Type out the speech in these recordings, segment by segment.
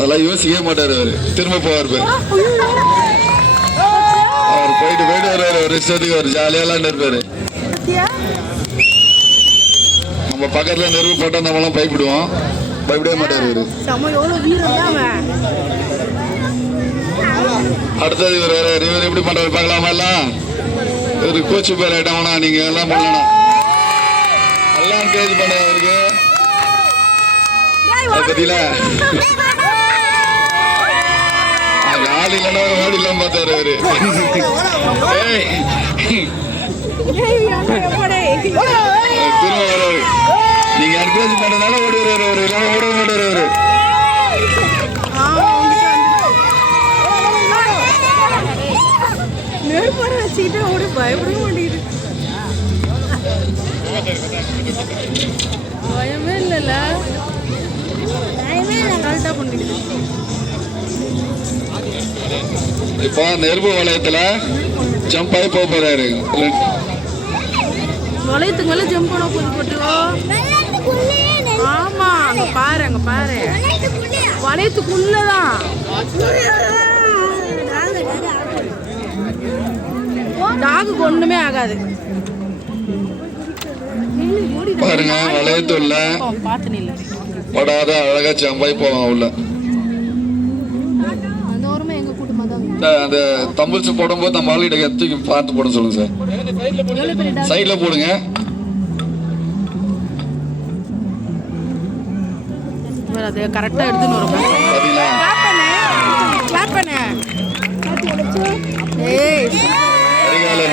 அதெல்லாம் யோசிக்கவே மாட்டாரு அவரு. திரும்ப போவார் பேரு. அவர் போயிட்டு வருவாரு. ஒரு இஷ்டத்துக்கு ஒரு ஜாலியெல்லாம் இருப்பாரு. நம்ம பக்கத்துல நெருப்பு போட்டா நம்மளாம் பயப்படுவோம். பயப்படவே மாட்டாரு அவரு. அடுத்தது இவர் வேற. இவர் எப்படி பண்றாரு பார்க்கலாமா? எல்லாம் இவரு கோச்சு பேர் ஆயிட்டோம்னா நீங்க எல்லாம் பண்ணலாம். எல்லாம் என்கரேஜ் பண்ண அவருக்கு பத்தியில ஆள் இல்லைன்னா ஓடி இல்லாம பார்த்தாரு அவரு. திரும்ப வர்றாரு. நீங்க என்கரேஜ் பண்ணதுனால ஓடி வருவாரு அவரு. இல்லைன்னா ஓட மாட்டாரு அவரு. வச்சுக்கிட்டு ஓடி பயப்பட மாட்டேங்குது. பயமே இல்லைல்ல. இப்போ நெருப்பு வளையத்துல ஜம்ப் ஆகி போறாரு. வளையத்துக்கு மேல ஜம்ப் பண்ண போட்டுக்கோ. ஆமா அங்க பாரு, அங்க பாரு. வளையத்துக்குள்ளதான். டாகுக்கு ஒண்ணுமே ஆகாது. பாருங்க வளையத்துள்ள படாத அழகா ஜம்பாய் போவான் உள்ள. அந்த தம்பிள்ஸ் போடும்போது நம்ம ஆளுகிட்ட தூக்கி பார்த்து போட சொல்லுங்க சார். சைட்ல போடுங்க. கரெக்டா எடுத்துன்னு வரும்.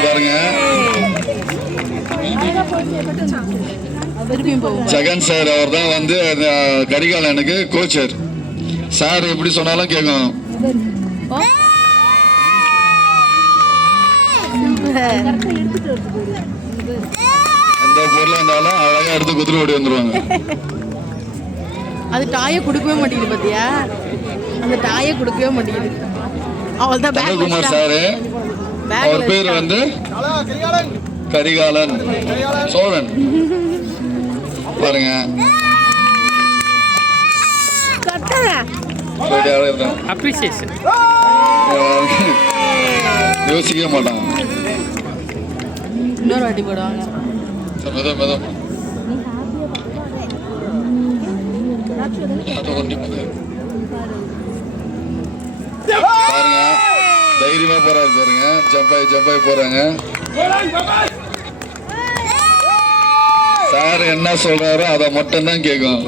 பாருங்க ஜெகன் சார் அவர் தான் வந்து கரிகாலனுக்கு கோச்சர். சார் எப்படி சொன்னாலும் கேட்கும். எந்த பொருளா இருந்தாலும் அழகா எடுத்து குதிரை ஓடி வந்துருவாங்க. அது டாயை கொடுக்கவே மாட்டேங்குது பாத்தியா? அந்த டாயை கொடுக்கவே மாட்டேங்குது. அவள்தான் குமார் சாரு. அவர் பேர் வந்து கரிகாலன் சோழன். பாருங்க யோசிக்க மாட்டான். இன்னொரு வாட்டி போடுவாங்க. பாருங்க தைரியமா போறாரு. பாருங்க ஜம்பாய் போறாங்க. சார் என்ன சொல்றாரோ அதை மட்டும் தான் கேட்கும்.